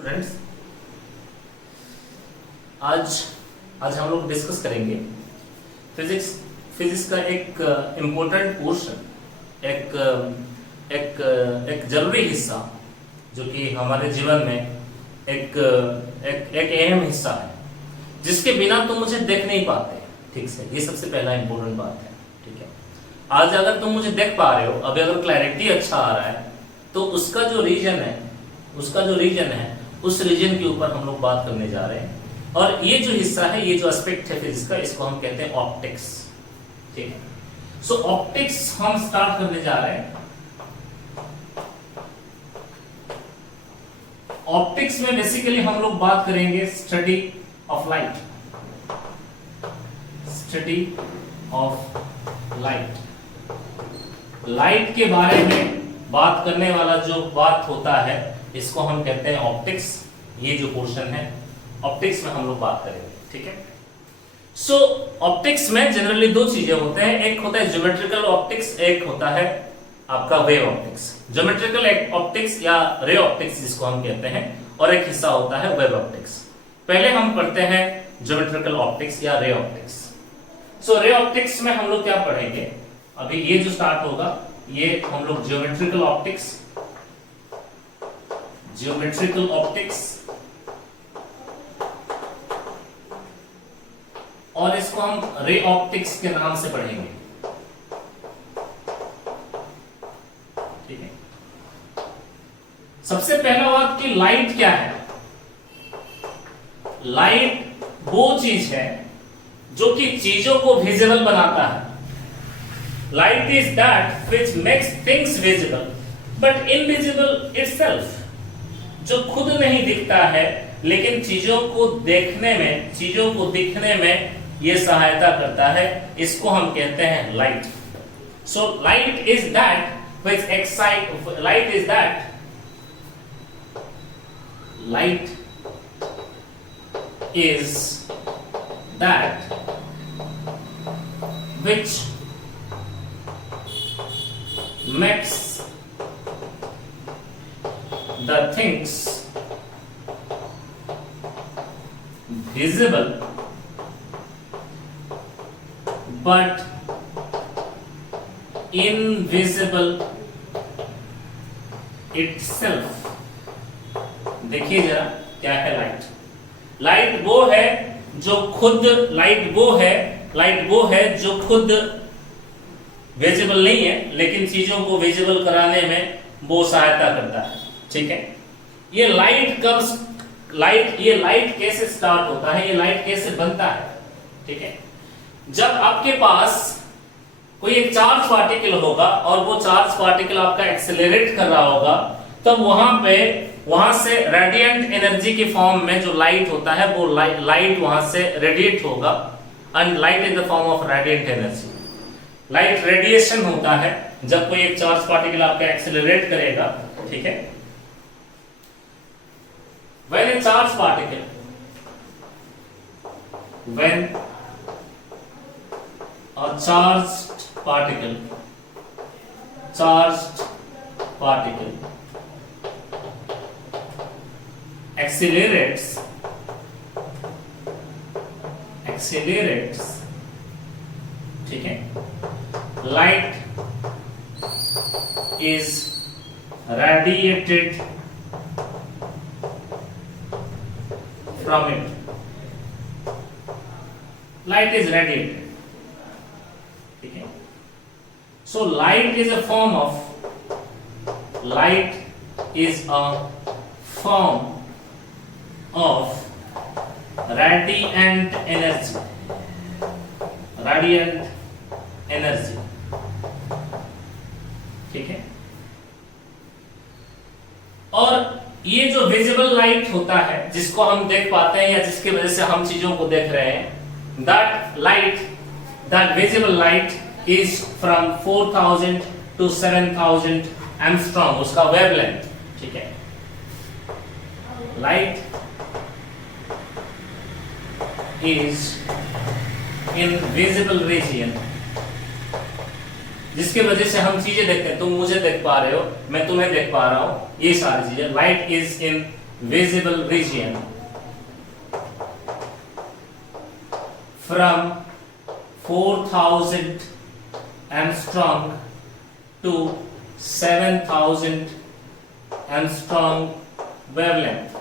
Students, आज आज हम लोग डिस्कस करेंगे फिजिक्स का एक इम्पोर्टेंट पोर्शन, एक एक एक जरूरी हिस्सा जो कि हमारे जीवन में एक एक एक अहम हिस्सा है, जिसके बिना तुम मुझे देख नहीं पाते। ठीक से, ये सबसे पहला इम्पोर्टेंट बात है। ठीक है, आज अगर तुम मुझे देख पा रहे हो, अभी अगर क्लैरिटी अच्छा आ रहा है, तो उसका जो रीजन है उस रीजन के ऊपर हम लोग बात करने जा रहे हैं। और ये जो हिस्सा है, ये जो एस्पेक्ट है फिजिक्स का, इसको हम कहते हैं ऑप्टिक्स। ठीक है, सो ऑप्टिक्स हम स्टार्ट करने जा रहे हैं। ऑप्टिक्स में बेसिकली हम लोग बात करेंगे study of light, study of light के बारे में बात करने वाला जो बात होता है, इसको हम कहते हैं ऑप्टिक्स। ये जो पोर्शन है ऑप्टिक्स में हम लोग बात करेंगे। ठीक है, सो ऑप्टिक्स में जनरली दो चीजें होते हैं, एक होता है ज्योमेट्रिकल ऑप्टिक्स, एक होता है आपका वेव ऑप्टिक्स। ज्योमेट्रिकल ऑप्टिक्स या रे ऑप्टिक्स जिसको हम कहते हैं, और एक हिस्सा होता है वेव ऑप्टिक्स। पहले हम पढ़ते हैं ज्योमेट्रिकल ऑप्टिक्स या रे ऑप्टिक्स। सो रे ऑप्टिक्स में हम लोग क्या पढ़ेंगे, अभी ये जो स्टार्ट होगा, ये हम लोग ज्योमेट्रिकल ऑप्टिक्स और इसको हम रे ऑप्टिक्स के नाम से पढ़ेंगे। ठीक है, सबसे पहला बात कि लाइट क्या है। लाइट वो चीज है जो कि चीजों को विजिबल बनाता है। Light is that which makes things visible but invisible itself, जो खुद नहीं दिखता है लेकिन चीजों को दिखने में यह सहायता करता है, इसको हम कहते हैं light. So light is that which excite, light is that which makes the things visible but invisible itself। देखिए जरा क्या है लाइट। लाइट वो है जो खुद विजिबल नहीं है लेकिन चीजों को विजिबल कराने में वो सहायता करता है। ठीक है, ये लाइट कैसे स्टार्ट होता है, ये लाइट कैसे बनता है। ठीक है, जब आपके पास कोई एक चार्ज पार्टिकल होगा और वो चार्ज पार्टिकल आपका एक्सेलरेट कर रहा होगा, तब वहां से रेडिएंट एनर्जी की फॉर्म में जो लाइट होता है, वो लाइट वहां से रेडिएट होगा। And light in the form of radiant energy. Light radiation होता है जब कोई एक चार्ज पार्टिकल आपका एक्सेलरेट करेगा। ठीक है, when a charged particle accelerates, ठीक है, light is radiated from it। Light is radiated। ठीक है, so light is a form of radiant energy। ठीक है, और ये जो विजिबल लाइट होता है, जिसको हम देख पाते हैं या जिसकी वजह से हम चीजों को देख रहे हैं, that visible light is from 4000 to 7000 angstrom, उसका वेवलेंथ। ठीक है, light is in visible region, जिसकी वजह से हम चीजें देखते हैं। तुम मुझे देख पा रहे हो, मैं तुम्हें देख पा रहा हूं, ये सारी चीजें। Light is in visible region from 4000 angstrom to 7000 angstrom wavelength।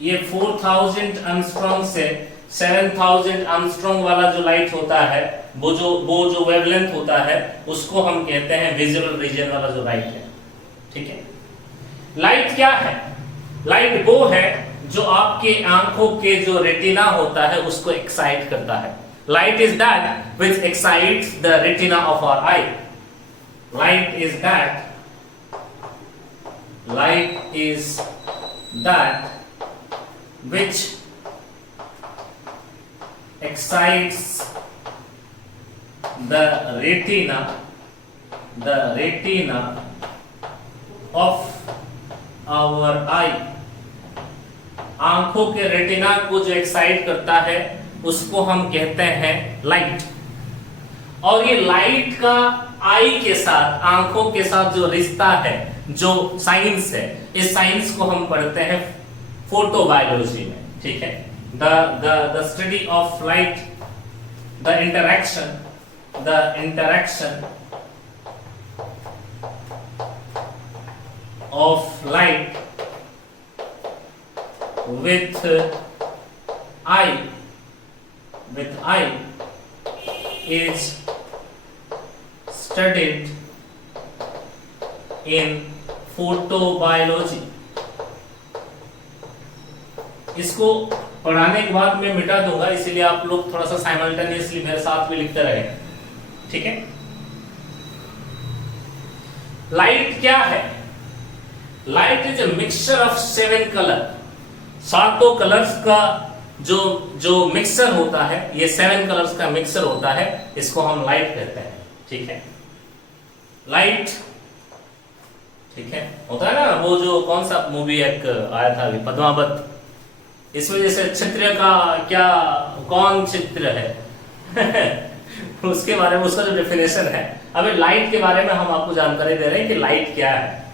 ये 4000 angstrom से 7000 angstrom वाला जो लाइट होता है, वो जो वेवलेंथ होता है, उसको हम कहते हैं विजिबल रीजन वाला जो लाइट है। ठीक है, लाइट क्या है? लाइट वो है जो आपके आंखों के जो रेटिना होता है उसको एक्साइट करता है। Light is that which excites the retina of our eye. Light is that which excites the retina of our eye। आंखों के रेटिना को जो एक्साइट करता है उसको हम कहते हैं लाइट। और ये लाइट का आई के साथ, आंखों के साथ जो रिश्ता है, जो साइंस है, इस साइंस को हम पढ़ते हैं फोटोबायोलॉजी में। ठीक है, the study of light, the interaction of light with eye is studied in photobiology। इसको पढ़ाने के बाद मैं मिटा दूंगा, इसीलिए आप लोग थोड़ा सा साइमल्टेनियसली मेरे साथ भी लिखते रहे। ठीक है, लाइट क्या है? Light is a mixture of 7 colour. 7 colours का जो मिक्सर होता है, ये 7 कलर्स का मिक्सर होता है, इसको हम लाइट कहते हैं। ठीक है, लाइट, ठीक है, होता है ना वो जो कौन सा मूवी एक आया था अभी, पद्मावत, इसमें जैसे चित्र का क्या, कौन चित्र है उसके बारे में उसका जो डेफिनेशन है। अभी लाइट के बारे में हम आपको जानकारी दे रहे हैं कि लाइट क्या है।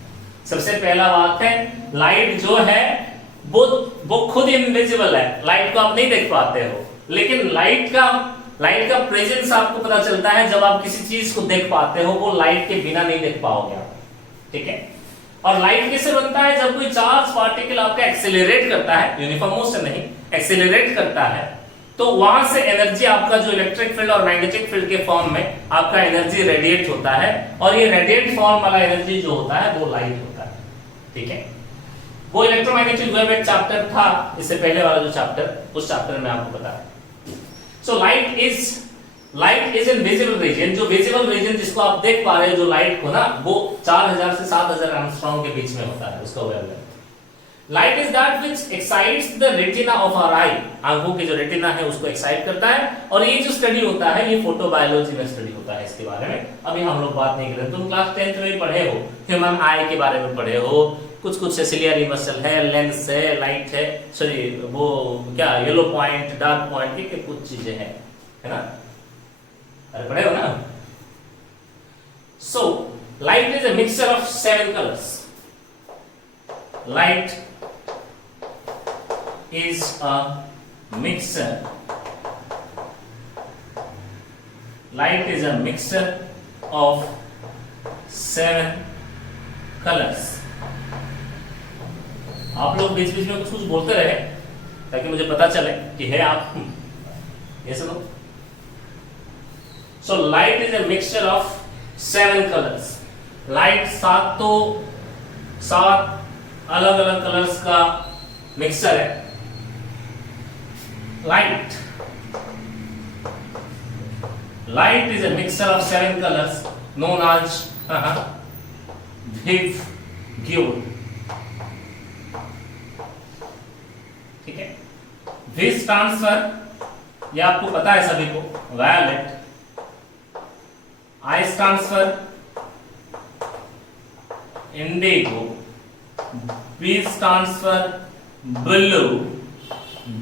सबसे पहला बात है, लाइट जो है वो खुद इनविजिबल है, लाइट को आप नहीं देख पाते हो, लेकिन लाइट का प्रेजेंस आपको पता चलता है जब आप किसी चीज को देख पाते हो, वो लाइट के बिना नहीं देख पाओगे आप। ठीक है, और लाइट कैसे बनता है? जब कोई चार्ज पार्टिकल आपका एक्सेलरेट करता है, यूनिफॉर्म मोशन नहीं, एक्सेलरेट करता है, तो वहां से एनर्जी, आपका जो इलेक्ट्रिक फील्ड और मैग्नेटिक फील्ड के फॉर्म में आपका एनर्जी रेडिएट होता है, और ये रेडिएट फॉर्म वाला एनर्जी जो होता है वो लाइट होता है। ठीक है, वो इलेक्ट्रोमैग्नेटिक वेव एक चैप्टर था, इससे पहले वाला जो चैप्टर, उस चैप्टर में आपको बताया। So light is in visible region. जो विजिबल रीजन जिसको आप देख पा रहे हो, जो लाइट को ना, वो 4000 से 7000 एंगस्ट्रॉम के बीच में होता है उसका wavelength. Light is that which excites the retina of our eye. आंखों के जो रेटिना है उसको एक्साइट करता है, और ये जो स्टडी होता है ये फोटोबायोलॉजी में स्टडी होता है। इसके बारे में अभी हम लोग बात नहीं कर रहे। तुम क्लास 10th में पढ़े हो, ह्यूमन आई के बारे में पढ़े हो, कुछ सिलियरी मसल है, लेंस है, लाइट है, सॉरी वो क्या, येलो पॉइंट, डार्क पॉइंट के कुछ चीजें हैं, है ना? अरे पढ़े हो ना? So light is a mixture of 7 colours. Light is a mixture. Light is a mixture of 7 colors. आप लोग बीच बीच में कुछ बोलते रहे ताकि मुझे पता चले कि है आप। ये सुनो। So light is a mixture of 7 colors. Light 7 अलग अलग कलर्स का मिक्सर है। Light is a mixture of 7 colors known as Viv-Guide. ठीक है, V stands for, ये आपको पता है सभी को, violet. I stands for indigo. B stands for blue.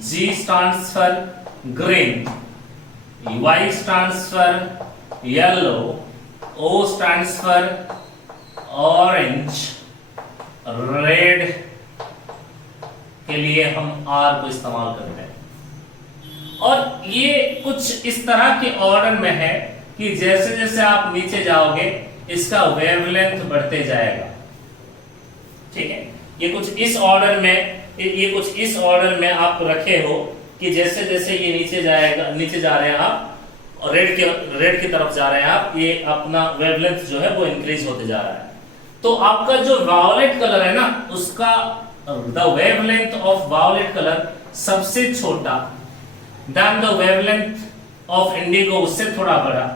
G stands for green. Y stands for yellow. O stands for orange. Red के लिए हम R को इस्तेमाल करते हैं। और ये कुछ इस तरह के ऑर्डर में है कि जैसे जैसे आप नीचे जाओगे इसका वेवलेंथ बढ़ते जाएगा। ठीक है, ये कुछ इस ऑर्डर में आप रखे हो कि जैसे जैसे ये नीचे जा रहे हैं आप, और रेड की तरफ जा रहे हैं आप, ये अपना वेवलेंथ जो है वो इंक्रीज होते जा रहा है। तो आपका जो वायोलेट कलर है ना, उसका the wavelength of violet colour सबसे छोटा, then the wavelength of indigo उससे थोड़ा बड़ा,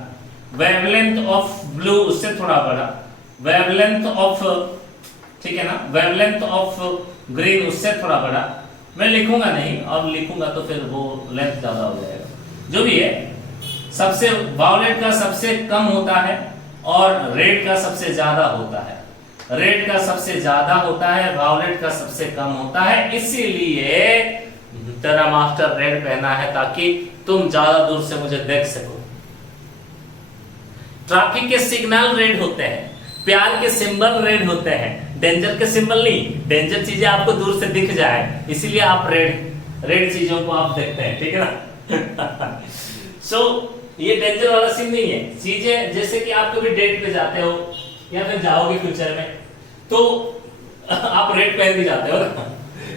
वेवलेंथ ऑफ ब्लू उससे थोड़ा बड़ा, वेवलेंथ ऑफ, ठीक है ना, वेवलेंथ ऑफ ग्रीन उससे थोड़ा बड़ा। मैं लिखूंगा नहीं, और लिखूंगा तो फिर वो लेंथ ज्यादा हो जाएगा। जो भी है, सबसे वायोलेट का सबसे कम होता है और रेड का सबसे ज्यादा होता है। रेड का सबसे ज्यादा होता है, वायोलेट का सबसे कम होता है। इसीलिए तेरा मास्टर रेड पहना है ताकि तुम ज्यादा दूर से मुझे देख सको। ट्रैफिक के सिग्नल रेड होते हैं, प्यार के सिंबल रेड होते हैं, डेंजर के सिंबल नहीं। डेंजर चीजें आपको दूर से दिख जाए, इसीलिए आप रेड चीजों को आप देखते हैं, ठीक है ना। सो ये डेंजर वाला सीन नहीं है। चीजें जैसे कि आप कभी डेट पे जाते हो या फिर जाओगे फ्यूचर में, तो आप रेड पहन के जाते हो ना,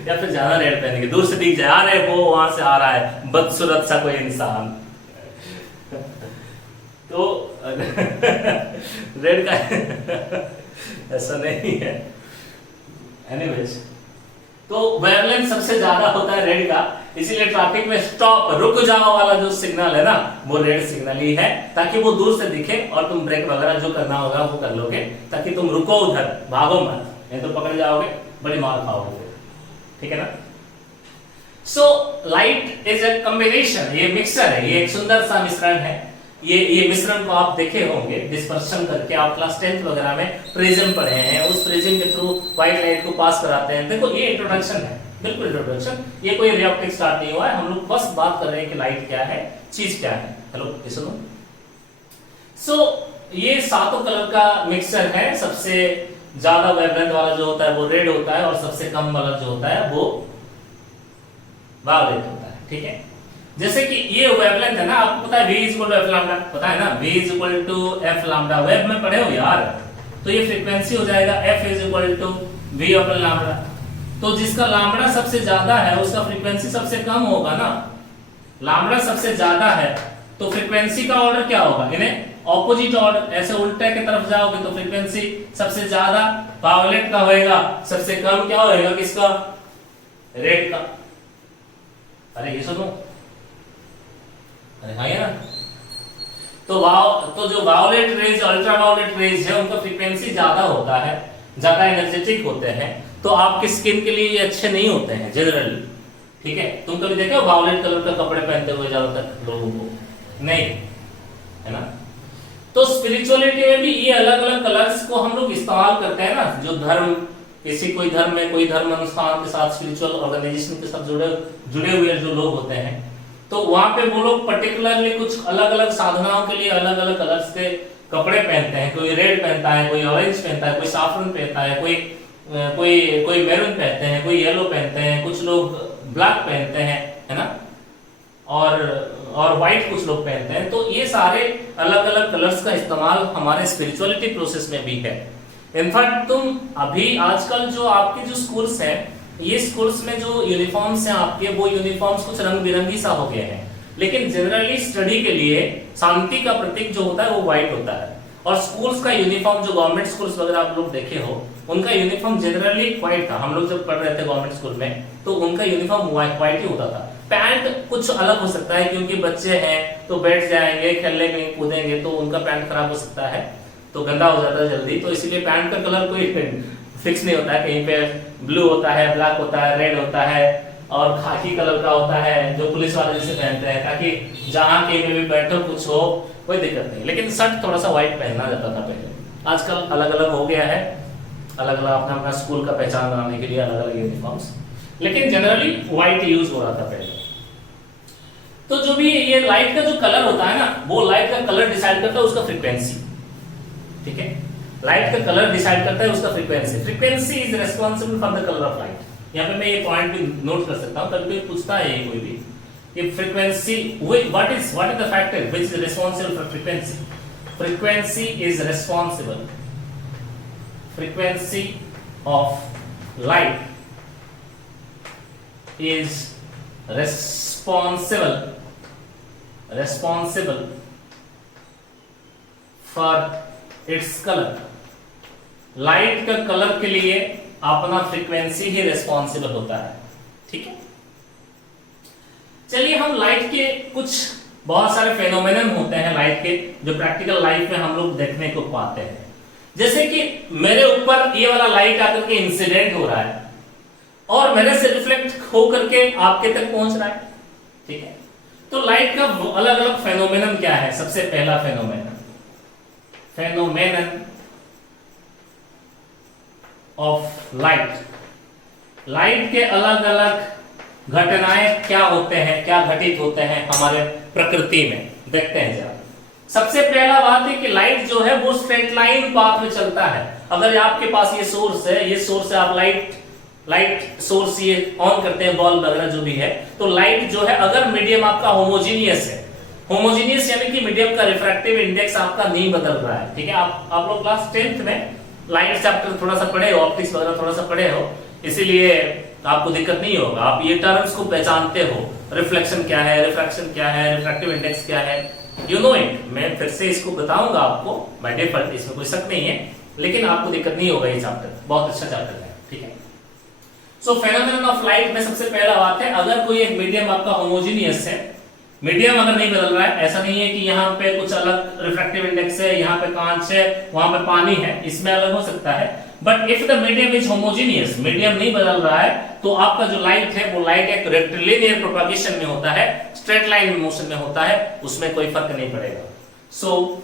या फिर ज्यादा रेड पहनेंगे, दूर से दिख जाए, अरे वो वहां से आ रहा है बदसूरत सा कोई इंसान। तो रेड का ऐसा नहीं है। एनीवेज, तो वेवलेंथ सबसे ज्यादा होता है रेड का, इसीलिए ट्रैफिक में स्टॉप, रुक जाओ वाला जो सिग्नल है ना, वो रेड सिग्नल ही है, ताकि वो दूर से दिखे और तुम ब्रेक वगैरह जो करना होगा वो कर लोगे, ताकि तुम रुको उधर, भागो मत, नहीं तो पकड़ जाओगे, बड़ी मार खाओगे। ठीक है ना। So light is a combination, ये मिक्सर है, ये एक सुंदर सा मिश्रण है। ये मिश्रण को आप देखे होंगे डिस्पर्शन करके, आप क्लास 10th वगैरह में प्रिज्म पढ़े हैं, उस प्रिज्म के थ्रू व्हाइट लाइट को पास कराते हैं। देखो ये इंट्रोडक्शन है, बिल्कुल इंट्रोडक्शन, ये कोई रिएक्टिव स्टार्ट नहीं हुआ है, हम लोग बस बात कर रहे हैं कि लाइट क्या है, चीज क्या है। हेलो, ये सुनो। सो ये सातों कलर का मिक्सर है। सबसे ज्यादा वेवलेंथ वाला जो होता है वो रेड होता है, और सबसे कम वाला जो होता है वो वायलेट होता है। ठीक है, जैसे कि ये वेवलेंथ है ना, आपको पता है v equal to F lambda, पता है ना, v equal to F lambda, wave में पढ़े हो यार। तो ये फ्रीक्वेंसी हो जाएगा f equal to v upon lambda. तो जिसका लैम्डा सबसे ज्यादा है उसका फ्रीक्वेंसी सबसे कम होगा ना। लैम्डा सबसे ज्यादा है तो फ्रीक्वेंसी का ऑर्डर क्या होगा, इन्हें ऑपोजिट ऑर्डर, ऐसे उल्टे की तरफ जाओगे तो फ्रीक्वेंसी सबसे ज्यादा वायलेट का होएगा, सबसे कम क्या होएगा किसका, रेड का। अरे ये सुनो, अरे हाँ है ना। तो जो violet rays, ultra violet rays है, उनका फ्रीक्वेंसी ज्यादा होता है, ज्यादा एनर्जेटिक होते हैं, तो आपकी स्किन के लिए ये अच्छे नहीं होते हैं जनरली। ठीक है, तुम कभी देखा वायलेट कलर का कपड़े पहनते हुए ज्यादातर लोगों को, नहीं है ना। तो स्पिरिचुअलिटी में भी ये अलग अलग कलर्स को हम लोग इस्तेमाल करते हैं ना। जो धर्म, किसी कोई धर्म में, कोई धर्म अनुष्ठान के साथ, स्पिरिचुअल ऑर्गेनाइजेशन के साथ जुड़े हुए जो लोग होते हैं, तो वहां पे वो लोग पर्टिकुलरली कुछ अलग अलग साधनाओं के लिए अलग अलग कलर्स के कपड़े पहनते हैं। कोई रेड पहनता है, कोई ऑरेंज पहनता है, कोई साफरन पहनता है, कोई मैरून पहनते हैं, कोई येलो पहनते हैं, कुछ लोग ब्लैक पहनते हैं, है ना, और व्हाइट कुछ लोग पहनते हैं। तो ये सारे अलग अलग कलर्स का इस्तेमाल हमारे स्पिरिचुअलिटी प्रोसेस में भी है। इनफैक्ट तुम अभी आजकल जो आपके जो स्कूल्स हैं, ये स्कूल्स में जो यूनिफॉर्म्स हैं आपके, वो यूनिफॉर्म्स कुछ रंग बिरंगी सा हो गए हैं, लेकिन जनरली स्टडी के लिए शांति का प्रतीक जो होता है वो व्हाइट होता है। और स्कूल्स का यूनिफॉर्म, जो गवर्नमेंट स्कूल्स वगैरह आप लोग देखे हो, उनका यूनिफॉर्म जनरली व्हाइट था। हम लोग जब पढ़ रहे थे गवर्नमेंट स्कूल में, तो उनका यूनिफॉर्म व्हाइट ही होता था। पैंट कुछ अलग हो सकता है, क्योंकि बच्चे हैं तो बैठ जाएंगे, खेलने कहीं कूदेंगे, तो उनका पैंट खराब हो सकता है, तो गंदा हो जाता है जल्दी, तो इसीलिए पैंट का कलर कोई फिक्स नहीं होता है। कहीं पे ब्लू होता है, ब्लैक होता है, रेड होता है, और खाकी कलर का होता है जो पुलिस वाले जैसे पहनते हैं, ताकि जहां कहीं पे भी बैठो कुछ हो कोई दिक्कत नहीं। लेकिन शर्ट थोड़ा सा व्हाइट पहनना जाता था पहले, आजकल अलग अलग हो गया है, अलग अलग अपना अपना स्कूल का पहचान बनाने के लिए अलग अलग यूनिफॉर्म्स, लेकिन जनरली व्हाइट यूज हो रहा था पहले। तो जो भी ये लाइट का जो कलर होता है ना, वो लाइट का कलर डिसाइड करता है उसका फ्रीक्वेंसी। ठीक है, लाइट का कलर डिसाइड करता है उसका frequency. Frequency is responsible for the colour of light. यहाँ पे मैं ये पॉइंट भी नोट कर सकता हूँ, कभी कोई पूछता है कोई भी कि frequency what is the factor which is responsible for frequency. Frequency is responsible, frequency of light is responsible for its color। Light का कलर के लिए अपना फ्रीक्वेंसी ही रिस्पॉन्सिबल होता है। ठीक है, चलिए हम लाइट के कुछ बहुत सारे फेनोमेनन होते हैं लाइट के जो प्रैक्टिकल लाइफ में हम लोग देखने को पाते हैं। जैसे कि मेरे ऊपर ये वाला लाइट आकर के इंसिडेंट हो रहा है और मेरे से रिफ्लेक्ट होकर के आपके तक पहुंच रहा है। ठीक है, तो लाइट का अलग अलग फेनोमेनन क्या है। सबसे पहला फेनोमेनन ऑफ लाइट। लाइट के अलग अलग घटनाएं क्या होते हैं, क्या घटित होते हैं हमारे प्रकृति में, देखते हैं जरा। सबसे पहला बात है कि लाइट जो है वो स्ट्रेट लाइन पाथ में चलता है। अगर आपके पास ये सोर्स है, ये सोर्स है, आप लाइट सोर्स ये ऑन करते हैं, बल्ब वगैरह जो भी है, तो लाइट जो है अगर मीडियम आपका होमोजीनियस है, होमोजीनियस यानी कि मीडियम का रिफ्रैक्टिव इंडेक्स आपका नहीं बदल रहा है। ठीक है, आप लोग क्लास 10th में लाइट चैप्टर थोड़ा सा पढ़े हो, ऑप्टिक्स वगैरह थोड़ा सा पढ़े हो, इसीलिए आपको दिक्कत नहीं होगा। आप ये टर्म्स को पहचानते हो, रिफ्लेक्शन क्या है, रिफ्रैक्शन क्या है, रिफ्रैक्टिव इंडेक्स क्या है, यू नो इट। मैं फिर से इसको बताऊंगा आपको बाय डिफॉल्ट, इसमें कोई शक नहीं है, लेकिन आपको दिक्कत नहीं होगा। ये चैप्टर बहुत अच्छा चैप्टर है। ठीक है, सो फेनोमेनन ऑफ लाइट में सबसे पहला बात है, अगर कोई एक मीडियम आपका होमोजीनियस है, मीडियम अगर नहीं बदल रहा है, ऐसा नहीं है कि यहाँ पे कुछ अलग रिफ्रैक्टिव इंडेक्स है, यहाँ पे कांच है, वहां पे पानी है, इसमें अलग हो सकता है, but if the medium is homogeneous, medium नहीं बदल रहा है, तो आपका जो लाइट है वो लाइट एक रेक्टिलिनियर प्रोपगेशन में होता है, स्ट्रेट लाइन मोशन में होता है, उसमें कोई फर्क नहीं पड़ेगा। So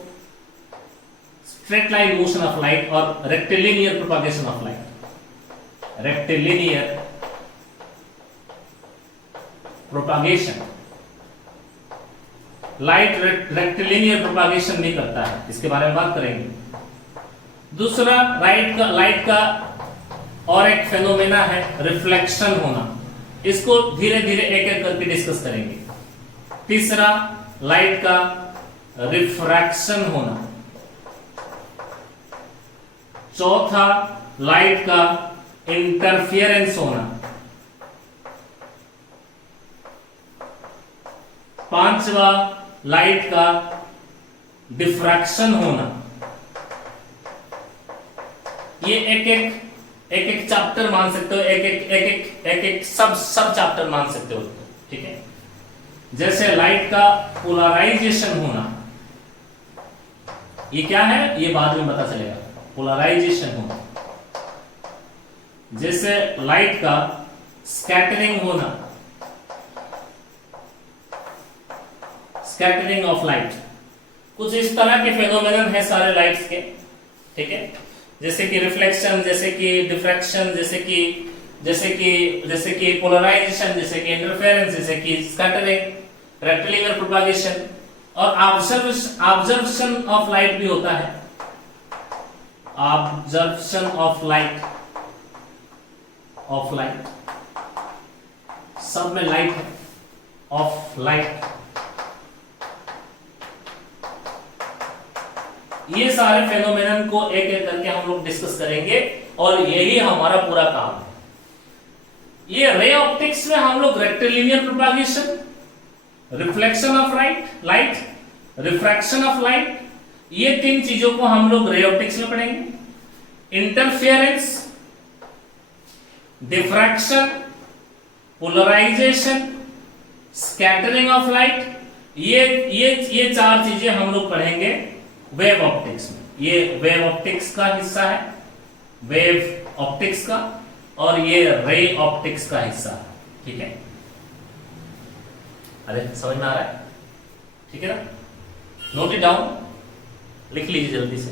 straight line motion of light और rectilinear propagation of light, rectilinear propagation, light rectilinear propagation नहीं करता है, इसके बारे में बात करेंगे। दूसरा लाइट का और एक फेनोमेना है रिफ्लेक्शन होना, इसको धीरे धीरे एक एक करके डिस्कस करेंगे। तीसरा लाइट का रिफ्रैक्शन होना। चौथा लाइट का इंटरफियरेंस होना। पांचवा लाइट का डिफ्रैक्शन होना। ये एक चैप्टर मान सकते हो, एक सब चैप्टर मान सकते हो। ठीक है, जैसे लाइट का पोलराइजेशन होना, ये क्या है ये बाद में पता चलेगा। पोलराइजेशन होना, जैसे लाइट का स्कैटरिंग होना, स्कैटरिंग ऑफ लाइट, कुछ इस तरह के फेनोमेनन है सारे लाइट्स के। ठीक है, जैसे कि रिफ्लेक्शन, जैसे कि डिफ्रैक्शन, जैसे कि पोलराइजेशन, जैसे कि इंटरफेरेंस, जैसे कि स्कैटरिंग, रेक्टिलिनियर प्रोपगेशन और ऑब्जर्वेशन ऑफ लाइट भी होता है। ऑब्जर्वेशन ऑफ लाइट, सब में लाइट है, ऑफ लाइट, ये सारे फेनोमेनन को एक एक करके हम लोग डिस्कस करेंगे और यही हमारा पूरा काम है। ये रे ऑप्टिक्स में हम लोग rectilinear propagation, reflection of light, refraction of light, ये तीन चीजों को हम लोग रे ऑप्टिक्स में पढ़ेंगे। Interference, diffraction, polarisation, scattering of light, ये चार चीजें हम लोग पढ़ेंगे वेव ऑप्टिक्स में। ये वेव ऑप्टिक्स का हिस्सा है, वेव ऑप्टिक्स का, और ये रे ऑप्टिक्स का हिस्सा है। ठीक है, अरे समझ में आ रहा है? ठीक है ना, नोट इट डाउन, लिख लीजिए जल्दी से।